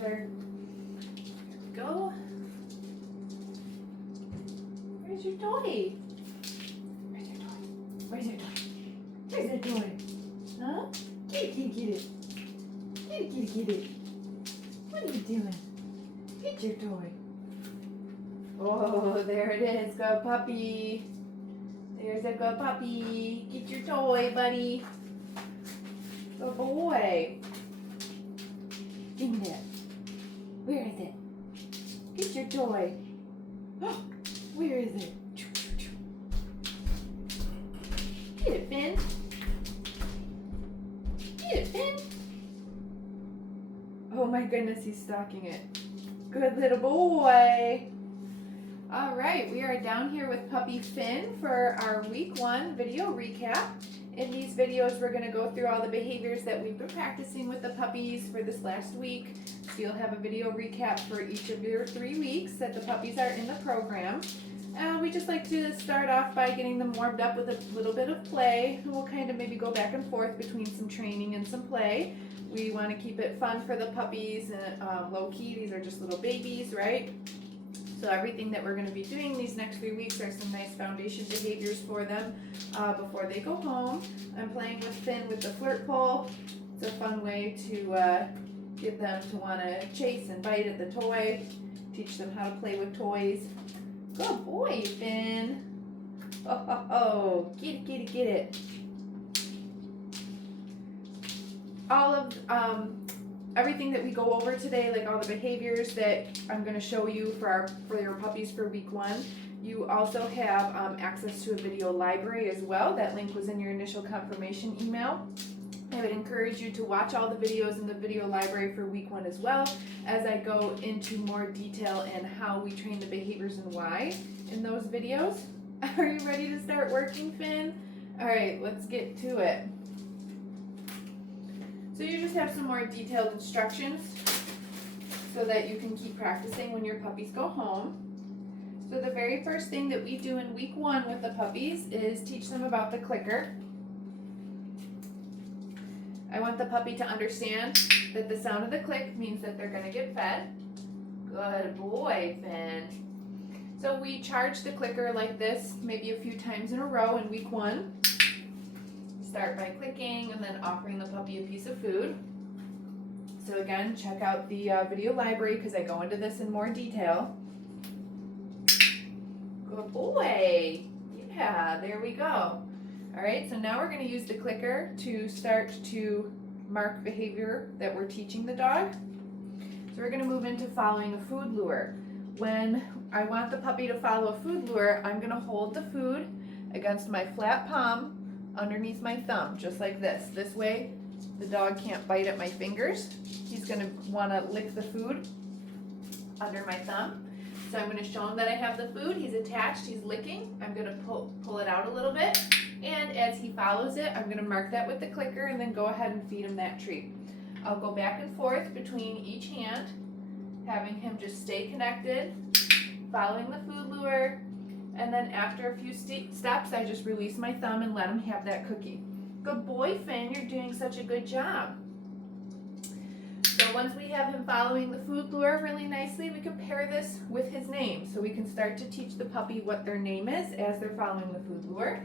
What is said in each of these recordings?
faster. Go. Where's your toy? Where's your toy? Where's your toy? Where's your toy? Huh? Get it, get it. Get it, get it. What are you doing? Get your toy. Oh, there it is. Good puppy. There's a good puppy. Get your toy, buddy. Good boy. Give me that. Where is it? Get your toy. Where is it? Get it, Finn. Get it, Finn. Oh my goodness, he's stalking it. Good little boy. All right, we are down here with puppy Finn for our week 1 video recap. In these videos, we're going to go through all the behaviors that we've been practicing with the puppies for this last week. So you'll have a video recap for each of your 3 weeks that the puppies are in the program. We just like to start off by getting them warmed up with a little bit of play. And we'll kind of maybe go back and forth between some training and some play. We want to keep it fun for the puppies and low-key. These are just little babies, right? So everything that we're going to be doing these next 3 weeks are some nice foundation behaviors for them before they go home. I'm playing with Finn with the flirt pole. It's a fun way to get them to want to chase and bite at the toy, teach them how to play with toys. Good boy, Finn. Oh, get it, get it, get it. All of everything that we go over today, like all the behaviors that I'm going to show you for your puppies for week 1, you also have access to a video library as well. That link was in your initial confirmation email. I would encourage you to watch all the videos in the video library for week 1 as well, as I go into more detail in how we train the behaviors and why in those videos. Are you ready to start working, Finn? All right, let's get to it. So you just have some more detailed instructions so that you can keep practicing when your puppies go home. So the very first thing that we do in week 1 with the puppies is teach them about the clicker. I want the puppy to understand that the sound of the click means that they're going to get fed. Good boy, Finn. So we charge the clicker like this maybe a few times in a row in week 1. Start by clicking and then offering the puppy a piece of food. So again, check out the video library because I go into this in more detail. Good boy. Yeah, there we go. All right, so now we're going to use the clicker to start to mark behavior that we're teaching the dog. So we're going to move into following a food lure. When I want the puppy to follow a food lure, I'm going to hold the food against my flat palm underneath my thumb, just like this. This way, the dog can't bite at my fingers. He's going to want to lick the food under my thumb. So I'm going to show him that I have the food. He's attached. He's licking. I'm going to pull it out a little bit. And as he follows it, I'm going to mark that with the clicker and then go ahead and feed him that treat. I'll go back and forth between each hand, having him just stay connected, following the food lure. And then after a few steps, I just release my thumb and let him have that cookie. Good boy, Finn. You're doing such a good job. So once we have him following the food lure really nicely, we can pair this with his name. So we can start to teach the puppy what their name is as they're following the food lure.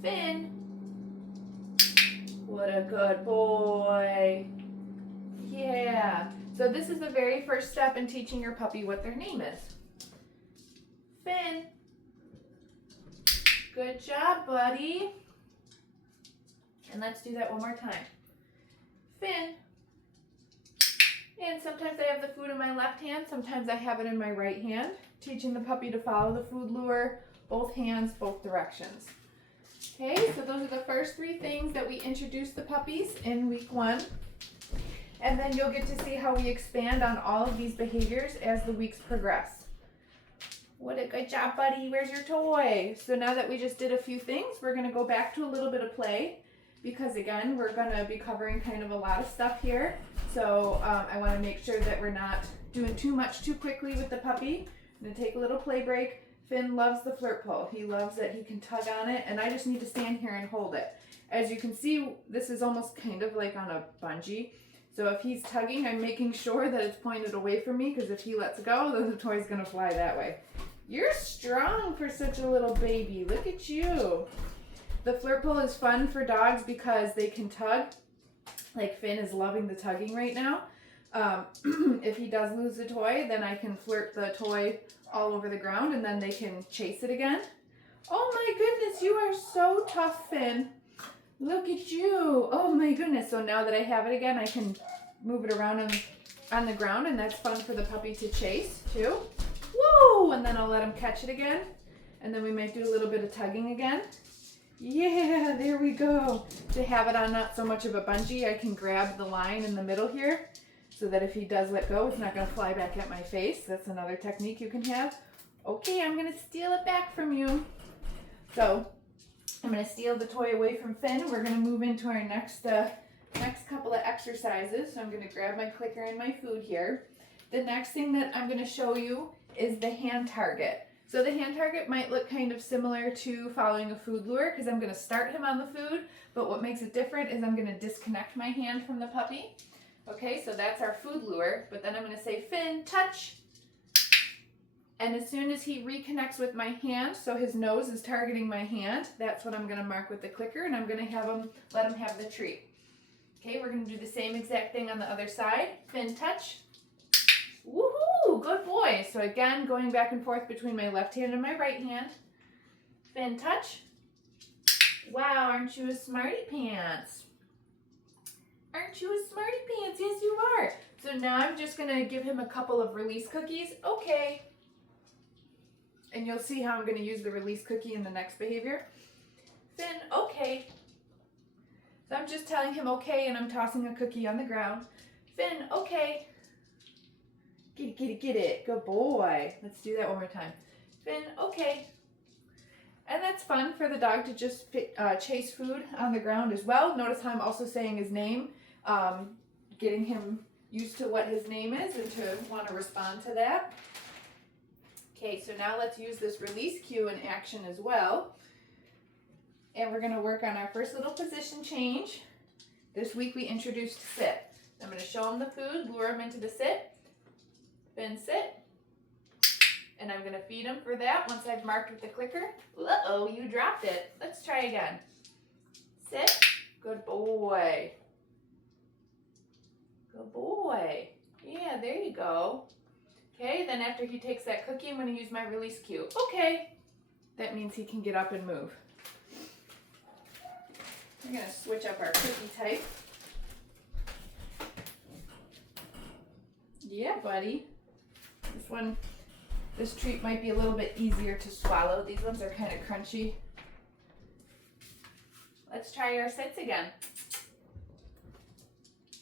Finn. What a good boy. Yeah. So this is the very first step in teaching your puppy what their name is. Finn. Good job, buddy. And let's do that one more time. Finn. And sometimes I have the food in my left hand, sometimes I have it in my right hand, teaching the puppy to follow the food lure, both hands, both directions. Okay, so those are the first 3 things that we introduce the puppies in week 1. And then you'll get to see how we expand on all of these behaviors as the weeks progress. What a good job, buddy. Where's your toy? So now that we just did a few things, we're going to go back to a little bit of play because, again, we're going to be covering kind of a lot of stuff here. So I want to make sure that we're not doing too much too quickly with the puppy. I'm going to take a little play break. Finn loves the flirt pole. He loves that he can tug on it, and I just need to stand here and hold it. As you can see, this is almost kind of like on a bungee. So if he's tugging, I'm making sure that it's pointed away from me, because if he lets go, then the toy's gonna fly that way. You're strong for such a little baby. Look at you. The flirt pull is fun for dogs because they can tug. Like Finn is loving the tugging right now. If he does lose the toy, then I can flirt the toy all over the ground and then they can chase it again. Oh my goodness, you are so tough, Finn. Look at you. Oh my goodness. So now that I have it again, I can move it around on the ground, and that's fun for the puppy to chase too. Woo! And then I'll let him catch it again. And then we might do a little bit of tugging again. Yeah, there we go. To have it on not so much of a bungee, I can grab the line in the middle here so that if he does let go, it's not going to fly back at my face. That's another technique you can have. Okay, I'm going to steal it back from you. So I'm going to steal the toy away from Finn. We're going to move into our next couple of exercises. So I'm going to grab my clicker and my food here. The next thing that I'm going to show you is the hand target. So the hand target might look kind of similar to following a food lure because I'm going to start him on the food, but what makes it different is I'm going to disconnect my hand from the puppy. Okay, so that's our food lure, but then I'm going to say, Finn, touch. And as soon as he reconnects with my hand, so his nose is targeting my hand, that's what I'm going to mark with the clicker, and I'm going to let him have the treat. Okay, we're going to do the same exact thing on the other side. Finn, touch. Woohoo! Good boy. So again, going back and forth between my left hand and my right hand. Finn, touch. Wow, aren't you a smarty pants? Aren't you a smarty pants? Yes, you are. So now I'm just going to give him a couple of release cookies. Okay. And you'll see how I'm going to use the release cookie in the next behavior. Finn, okay. So I'm just telling him okay, and I'm tossing a cookie on the ground. Finn, okay. Get it, get it, get it. Good boy. Let's do that one more time. Finn, okay. And that's fun for the dog to just chase food on the ground as well. Notice how I'm also saying his name, getting him used to what his name is and to want to respond to that. Okay, so now let's use this release cue in action as well. And we're going to work on our first little position change. This week we introduced sit. I'm going to show him the food, lure him into the sit. Finn, sit. And I'm going to feed him for that once I've marked with the clicker. Uh-oh, you dropped it. Let's try again. Sit. Good boy. Good boy. Yeah, there you go. Okay, then after he takes that cookie, I'm going to use my release cue. Okay. That means he can get up and move. We're going to switch up our cookie type. Yeah, buddy. This treat might be a little bit easier to swallow. These ones are kind of crunchy. Let's try our sits again.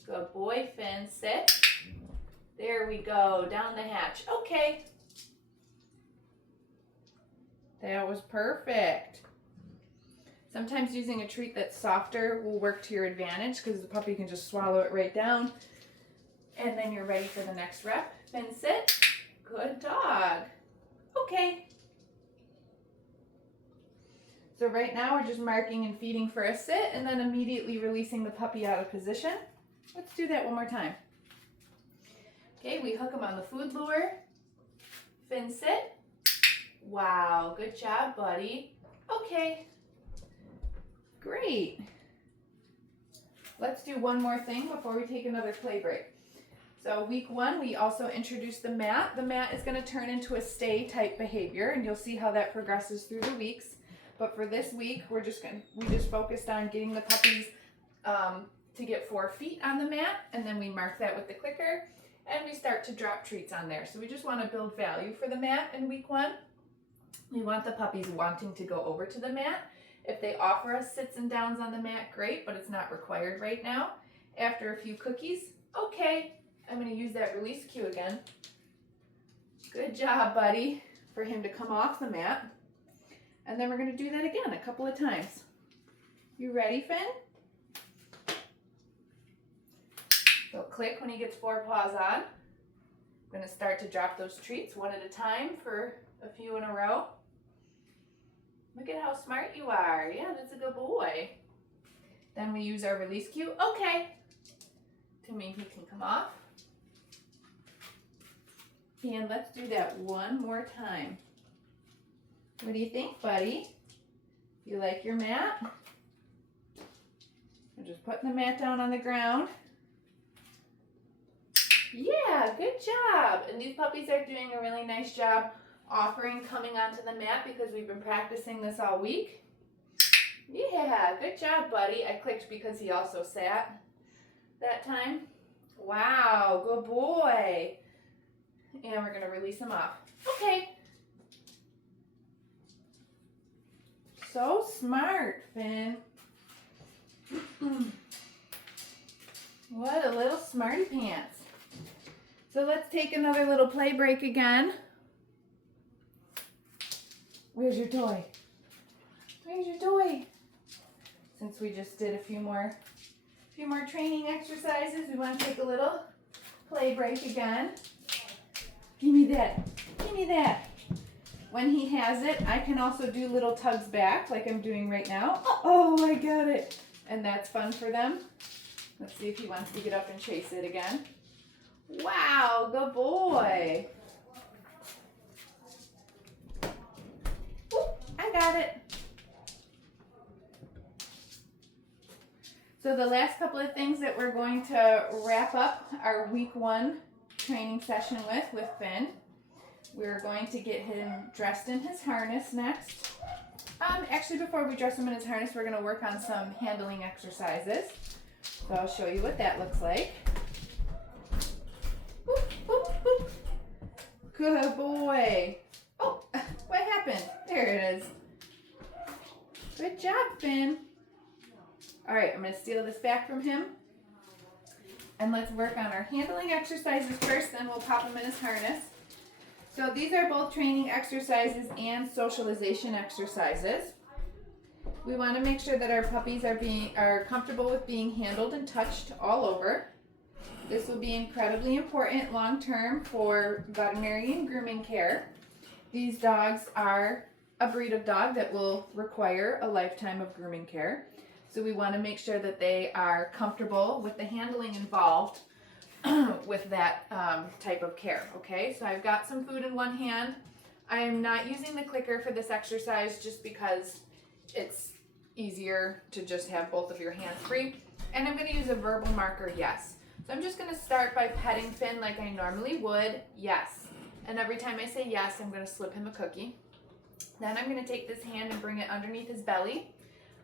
Good boy, Finn. Sit. There we go. Down the hatch. Okay. That was perfect. Sometimes using a treat that's softer will work to your advantage because the puppy can just swallow it right down. And then you're ready for the next rep. Finn, sit. Good dog. Okay. So right now we're just marking and feeding for a sit and then immediately releasing the puppy out of position. Let's do that one more time. Okay, we hook him on the food lure. Finn, sit. Wow, good job, buddy. Okay. Great. Let's do one more thing before we take another play break. So week 1, we also introduced the mat. The mat is going to turn into a stay type behavior, and you'll see how that progresses through the weeks. But for this week, we just focused on getting the puppies to get 4 feet on the mat, and then we mark that with the clicker, and we start to drop treats on there. So we just want to build value for the mat in week 1. We want the puppies wanting to go over to the mat. If they offer us sits and downs on the mat, great, but it's not required right now. After a few cookies, okay. I'm going to use that release cue again. Good job, buddy, for him to come off the mat. And then we're going to do that again a couple of times. You ready, Finn? So click when he gets 4 paws on. I'm going to start to drop those treats one at a time for a few in a row. Look at how smart you are. Yeah, that's a good boy. Then we use our release cue. Okay. assuming he can come off. And let's do that one more time. What do you think, buddy? You like your mat? I'm just putting the mat down on the ground. Yeah, good job. And these puppies are doing a really nice job offering coming onto the mat because we've been practicing this all week. Yeah, good job, buddy. I clicked because he also sat that time. Wow, good boy. And we're going to release him off. Okay. So smart, Finn. What a little smarty pants. So let's take another little play break again. Where's your toy? Where's your toy? Since we just did a few more training exercises, we want to take a little play break again. Give me that. Give me that. When he has it, I can also do little tugs back like I'm doing right now. Oh, I got it. And that's fun for them. Let's see if he wants to get up and chase it again. Wow, good boy. Ooh, I got it. So the last couple of things that we're going to wrap up our week 1 training session with Finn. We're going to get him dressed in his harness next. Actually, before we dress him in his harness, we're going to work on some handling exercises. So I'll show you what that looks like. Boop, boop, boop. Good boy. Oh, what happened? There it is. Good job, Finn. All right, I'm going to steal this back from him. And let's work on our handling exercises first, then we'll pop him in his harness. So these are both training exercises and socialization exercises. We want to make sure that our puppies are comfortable with being handled and touched all over. This will be incredibly important long term for veterinary and grooming care. These dogs are a breed of dog that will require a lifetime of grooming care. So we want to make sure that they are comfortable with the handling involved with that type of care, okay? So I've got some food in one hand. I am not using the clicker for this exercise just because it's easier to just have both of your hands free. And I'm going to use a verbal marker, yes. So I'm just going to start by petting Finn like I normally would, yes. And every time I say yes, I'm going to slip him a cookie. Then I'm going to take this hand and bring it underneath his belly.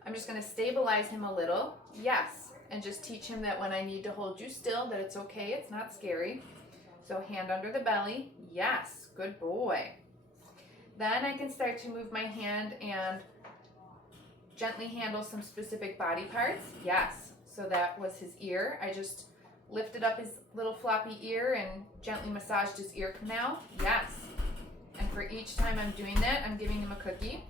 I'm just going to stabilize him a little, yes, and just teach him that when I need to hold you still, that it's okay, it's not scary. So hand under the belly, yes, good boy. Then I can start to move my hand and gently handle some specific body parts, yes. So that was his ear. I just lifted up his little floppy ear and gently massaged his ear canal, yes. And for each time I'm doing that, I'm giving him a cookie.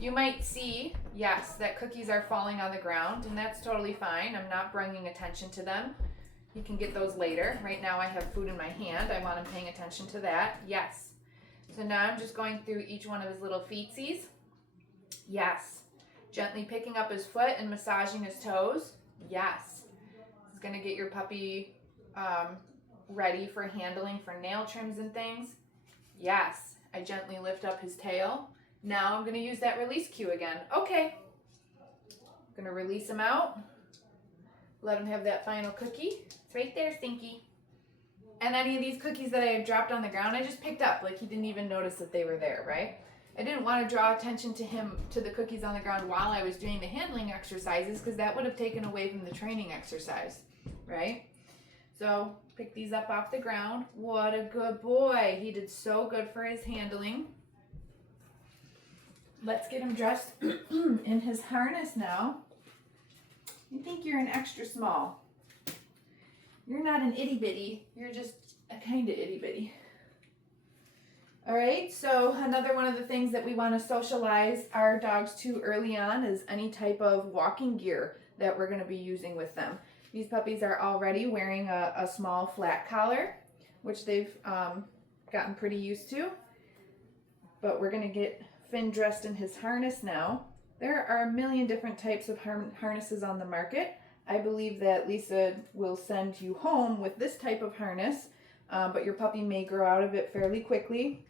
You might see, yes, that cookies are falling on the ground, and that's totally fine. I'm not bringing attention to them. You can get those later. Right now I have food in my hand. I want him paying attention to that. Yes. So now I'm just going through each one of his little feetsies. Yes. Gently picking up his foot and massaging his toes. Yes. This is going to get your puppy ready for handling for nail trims and things. Yes. I gently lift up his tail. Now I'm going to use that release cue again. Okay. I'm going to release him out. Let him have that final cookie. It's right there, Stinky. And any of these cookies that I had dropped on the ground, I just picked up. Like he didn't even notice that they were there, right? I didn't want to draw attention to him, to the cookies on the ground while I was doing the handling exercises because that would have taken away from the training exercise, right? So pick these up off the ground. What a good boy. He did so good for his handling. Let's get him dressed in his harness now. You think you're an extra small. You're not an itty bitty. You're just a kind of itty bitty. All right, so another one of the things that we want to socialize our dogs to early on is any type of walking gear that we're going to be using with them. These puppies are already wearing a small flat collar, which they've gotten pretty used to. But we're going to get Finn dressed in his harness now. There are a million different types of harnesses on the market. I believe that Lisa will send you home with this type of harness, but your puppy may grow out of it fairly quickly.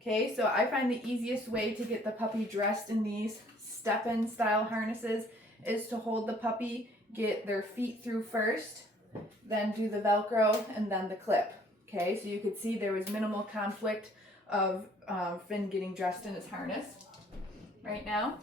Okay, so I find the easiest way to get the puppy dressed in these step-in style harnesses is to hold the puppy, get their feet through first, then do the Velcro, and then the clip. Okay, so you could see there was minimal conflict of Finn getting dressed in his harness right now.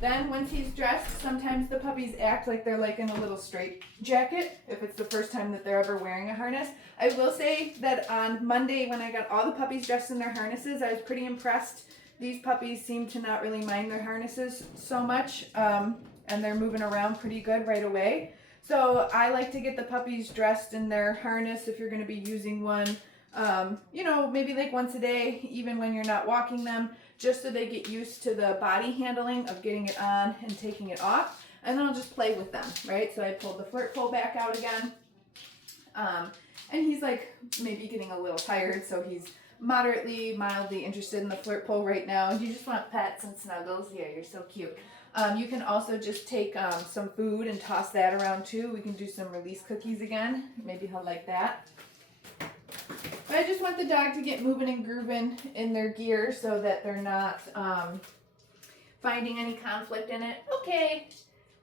Then once he's dressed, sometimes the puppies act like they're like in a little straight jacket if it's the first time that they're ever wearing a harness. I will say that on Monday when I got all the puppies dressed in their harnesses, I was pretty impressed. These puppies seem to not really mind their harnesses so much, and they're moving around pretty good right away. So I like to get the puppies dressed in their harness if you're going to be using one, you know, maybe like once a day, even when you're not walking them, just so they get used to the body handling of getting it on and taking it off. And then I'll just play with them, right? So I pulled the flirt pole back out again. And he's like maybe getting a little tired, so he's mildly interested in the flirt pole right now. You just want pets and snuggles. Yeah, you're so cute. You can also just take some food and toss that around too. We can do some release cookies again. Maybe he'll like that. But I just want the dog to get moving and grooving in their gear so that they're not finding any conflict in it. Okay,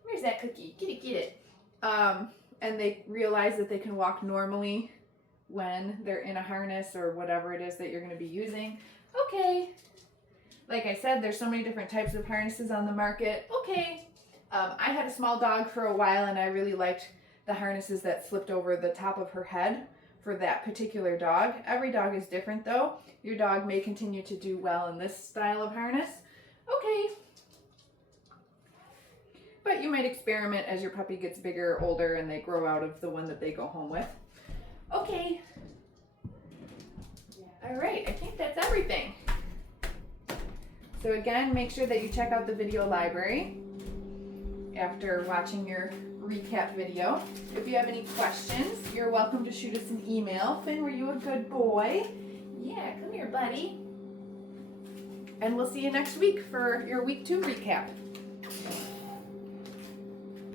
where's that cookie? Get it. And they realize that they can walk normally when they're in a harness or whatever it is that you're going to be using. Okay. Like I said, there's so many different types of harnesses on the market. Okay. I had a small dog for a while and I really liked the harnesses that slipped over the top of her head for that particular dog. Every dog is different though. Your dog may continue to do well in this style of harness. Okay. But you might experiment as your puppy gets bigger or older and they grow out of the one that they go home with. Okay. All right, I think that's everything. So again, make sure that you check out the video library after watching your recap video. If you have any questions, you're welcome to shoot us an email. Finn, were you a good boy? Yeah, come here, buddy. And we'll see you next week for your week 2 recap.